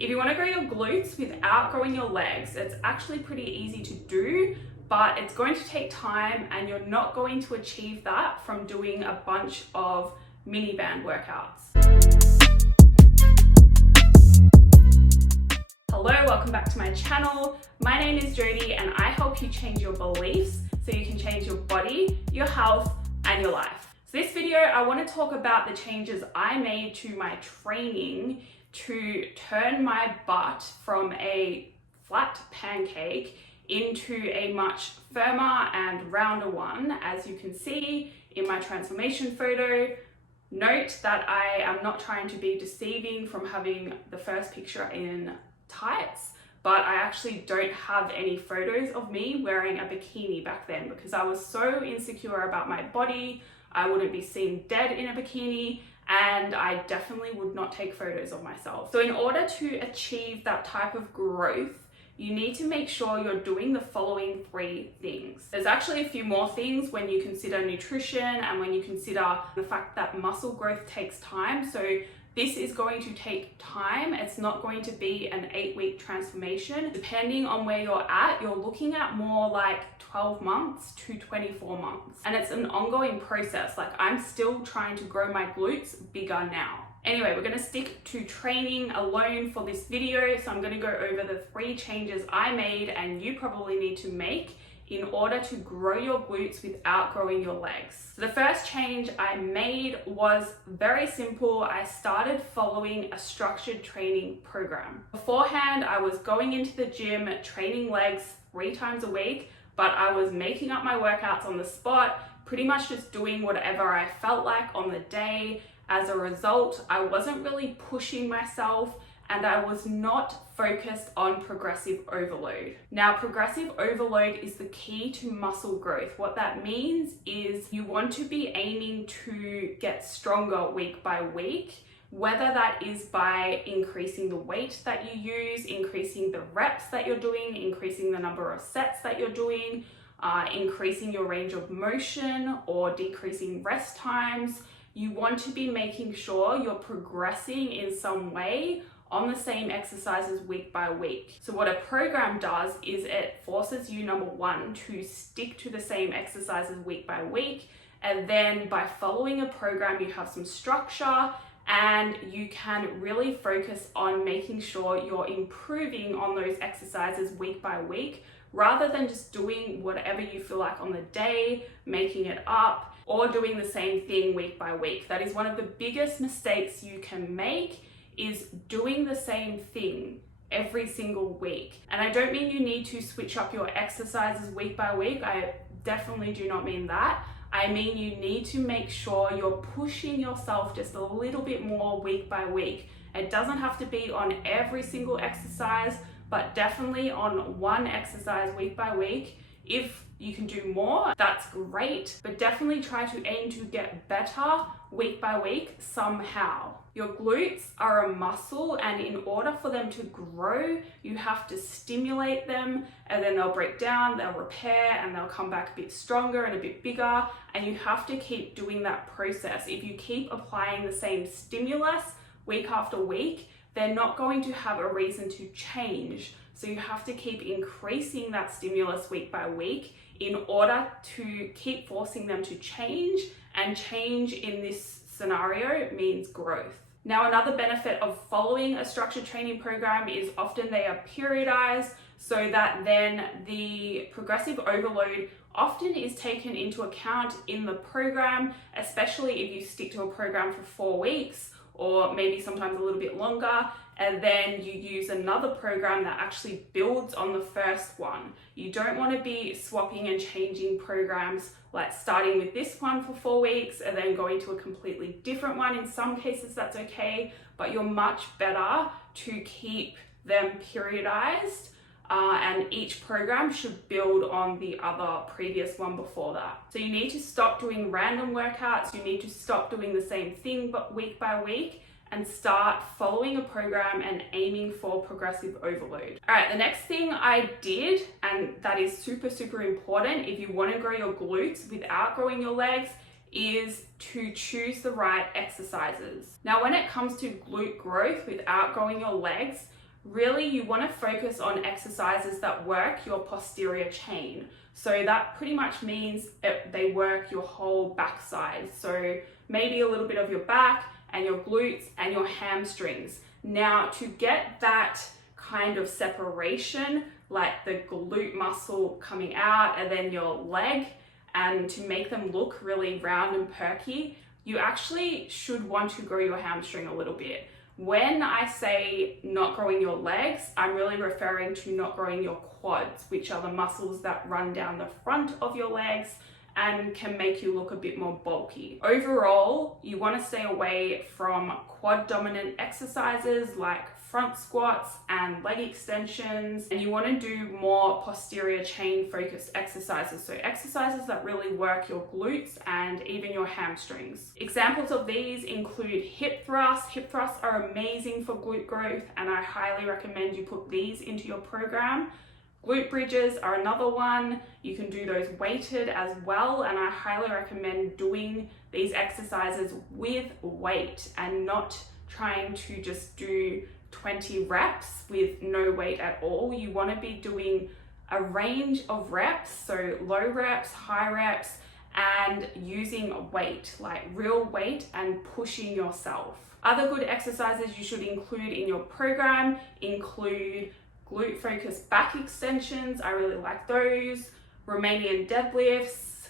If you want to grow your glutes without growing your legs, it's actually pretty easy to do, but it's going to take time and you're not going to achieve that from doing a bunch of mini band workouts. Hello, welcome back to my channel. My name is Jody and I help you change your beliefs so you can change your body, your health, and your life. So this video, I want to talk about the changes I made to my training to turn my butt from a flat pancake into a much firmer and rounder one, as you can see in my transformation photo. Note that I am not trying to be deceiving from having the first picture in tights, but I actually don't have any photos of me wearing a bikini back then because I was so insecure about my body. I wouldn't be seen dead in a bikini, and I definitely would not take photos of myself. So in order to achieve that type of growth, you need to make sure you're doing the following 3 things. There's actually a few more things when you consider nutrition and when you consider the fact that muscle growth takes time. So this is going to take time. It's not going to be an 8-week transformation. Depending on where you're at, you're looking at more like 12 months to 24 months. And it's an ongoing process. Like, I'm still trying to grow my glutes bigger now. Anyway, we're gonna stick to training alone for this video. So I'm gonna go over the 3 changes I made and you probably need to make in order to grow your glutes without growing your legs. So the first change I made was very simple. I started following a structured training program. Beforehand, I was going into the gym, training legs 3 times a week, but I was making up my workouts on the spot, pretty much just doing whatever I felt like on the day. As a result, I wasn't really pushing myself and I was not focused on progressive overload. Now, progressive overload is the key to muscle growth. What that means is you want to be aiming to get stronger week by week, whether that is by increasing the weight that you use, increasing the reps that you're doing, increasing the number of sets that you're doing, increasing your range of motion, or decreasing rest times. You want to be making sure you're progressing in some way on the same exercises week by week. So what a program does is it forces you, number one, to stick to the same exercises week by week. And then by following a program, you have some structure and you can really focus on making sure you're improving on those exercises week by week, rather than just doing whatever you feel like on the day, making it up, or doing the same thing week by week. That is one of the biggest mistakes you can make, is doing the same thing every single week. And I don't mean you need to switch up your exercises week by week. I definitely do not mean that. I mean you need to make sure you're pushing yourself just a little bit more week by week. It doesn't have to be on every single exercise, but definitely on one exercise week by week. If you can do more, that's great, but definitely try to aim to get better week by week somehow. Your glutes are a muscle, and in order for them to grow, you have to stimulate them, and then they'll break down, they'll repair, and they'll come back a bit stronger and a bit bigger, and you have to keep doing that process. If you keep applying the same stimulus week after week, they're not going to have a reason to change. So you have to keep increasing that stimulus week by week in order to keep forcing them to change, and change in this scenario means growth. Now, another benefit of following a structured training program is often they are periodized, so that then the progressive overload often is taken into account in the program, especially if you stick to a program for 4 weeks or maybe sometimes a little bit longer, and then you use another program that actually builds on the first one. You don't want to be swapping and changing programs, like starting with this one for 4 weeks and then going to a completely different one. In some cases that's okay, but you're much better to keep them periodized, and each program should build on the other previous one before that. So you need to stop doing random workouts, you need to stop doing the same thing but week by week, and start following a program and aiming for progressive overload. All right, the next thing I did, and that is super, super important if you want to grow your glutes without growing your legs, is to choose the right exercises. Now, when it comes to glute growth without growing your legs, really you want to focus on exercises that work your posterior chain. So that pretty much means they work your whole backside. So maybe a little bit of your back and your glutes and your hamstrings. Now, to get that kind of separation, like the glute muscle coming out and then your leg, and to make them look really round and perky, you actually should want to grow your hamstring a little bit. When I say not growing your legs, I'm really referring to not growing your quads, which are the muscles that run down the front of your legs and can make you look a bit more bulky. Overall, you want to stay away from quad dominant exercises like front squats and leg extensions, and you want to do more posterior chain focused exercises. So exercises that really work your glutes and even your hamstrings. Examples of these include hip thrusts. Hip thrusts are amazing for glute growth, and I highly recommend you put these into your program. Glute bridges are another one. You can do those weighted as well, and I highly recommend doing these exercises with weight and not trying to just do 20 reps with no weight at all. You want to be doing a range of reps, so low reps, high reps, and using weight, like real weight, and pushing yourself. Other good exercises you should include in your program include glute focused back extensions. I really like those. Romanian deadlifts,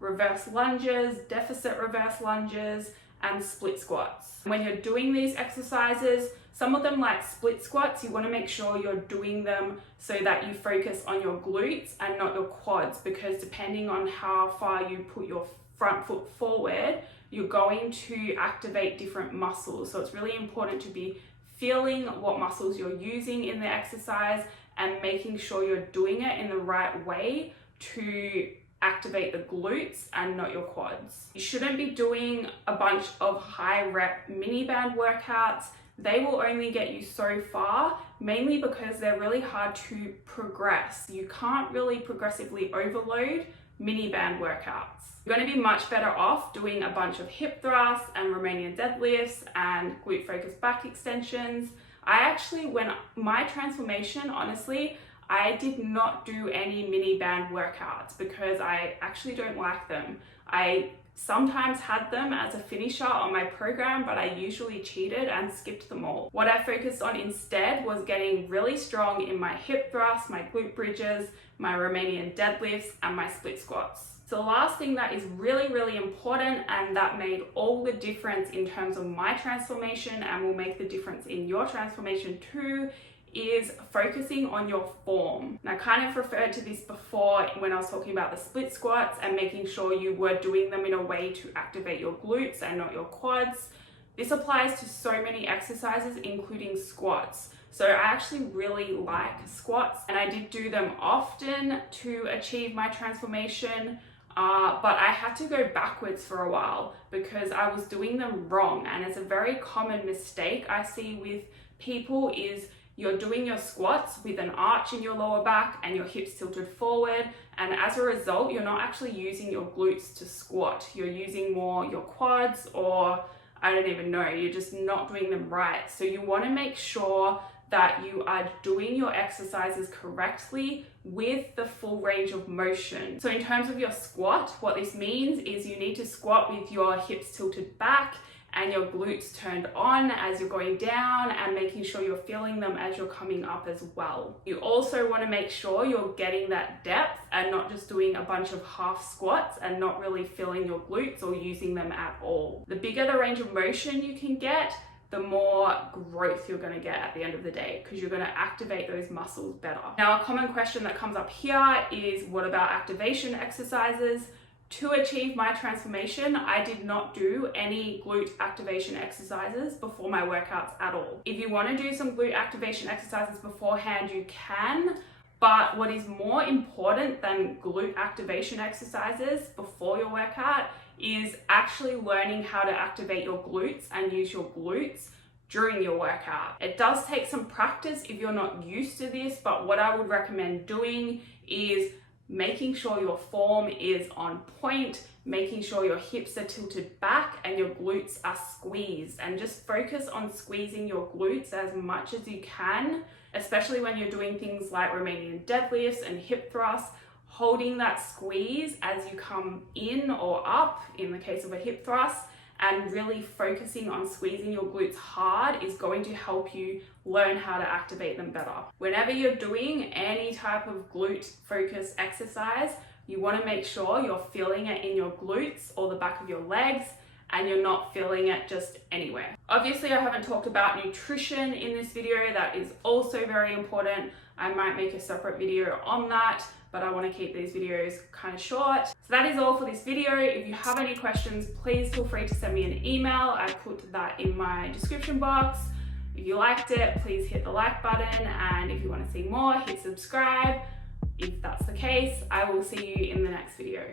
reverse lunges, deficit reverse lunges, and split squats. When you're doing these exercises, some of them like split squats, you want to make sure you're doing them so that you focus on your glutes and not your quads, because depending on how far you put your front foot forward, you're going to activate different muscles. So it's really important to be feeling what muscles you're using in the exercise and making sure you're doing it in the right way to activate the glutes and not your quads. You shouldn't be doing a bunch of high rep mini band workouts. They will only get you so far, mainly because they're really hard to progress. You can't really progressively overload mini band workouts. You're going to be much better off doing a bunch of hip thrusts and Romanian deadlifts and glute focused back extensions. I actually, when my transformation, honestly, I did not do any mini band workouts because I actually don't like them. I sometimes had them as a finisher on my program, but I usually cheated and skipped them all. What I focused on instead was getting really strong in my hip thrusts, my glute bridges, my Romanian deadlifts, and my split squats. So the last thing that is really, really important and that made all the difference in terms of my transformation and will make the difference in your transformation too is focusing on your form. And I kind of referred to this before when I was talking about the split squats and making sure you were doing them in a way to activate your glutes and not your quads. This applies to so many exercises, including squats. So I actually really like squats, and I did do them often to achieve my transformation, but I had to go backwards for a while because I was doing them wrong. And it's a very common mistake I see with people is you're doing your squats with an arch in your lower back and your hips tilted forward, and as a result you're not actually using your glutes to squat. You're using more your quads, or I don't even know, you're just not doing them right. So you want to make sure that you are doing your exercises correctly with the full range of motion. So in terms of your squat, what this means is you need to squat with your hips tilted back and your glutes turned on as you're going down, and making sure you're feeling them as you're coming up as well. You also want to make sure you're getting that depth and not just doing a bunch of half squats and not really feeling your glutes or using them at all. The bigger the range of motion you can get, the more growth you're going to get at the end of the day, because you're going to activate those muscles better. Now, a common question that comes up here is, what about activation exercises? To achieve my transformation, I did not do any glute activation exercises before my workouts at all. If you want to do some glute activation exercises beforehand, you can, but what is more important than glute activation exercises before your workout is actually learning how to activate your glutes and use your glutes during your workout. It does take some practice if you're not used to this, but what I would recommend doing is making sure your form is on point, making sure your hips are tilted back and your glutes are squeezed, and just focus on squeezing your glutes as much as you can, especially when you're doing things like Romanian deadlifts and hip thrusts. Holding that squeeze as you come in or up in the case of a hip thrust, and really focusing on squeezing your glutes hard is going to help you learn how to activate them better. Whenever you're doing any type of glute focus exercise, you want to make sure you're feeling it in your glutes or the back of your legs, and you're not feeling it just anywhere. Obviously, I haven't talked about nutrition in this video. That is also very important. I might make a separate video on that, but I want to keep these videos kind of short. So that is all for this video. If you have any questions, please feel free to send me an email. I put that in my description box. If you liked it, please hit the like button, and if you want to see more, hit subscribe. If that's the case, I will see you in the next video.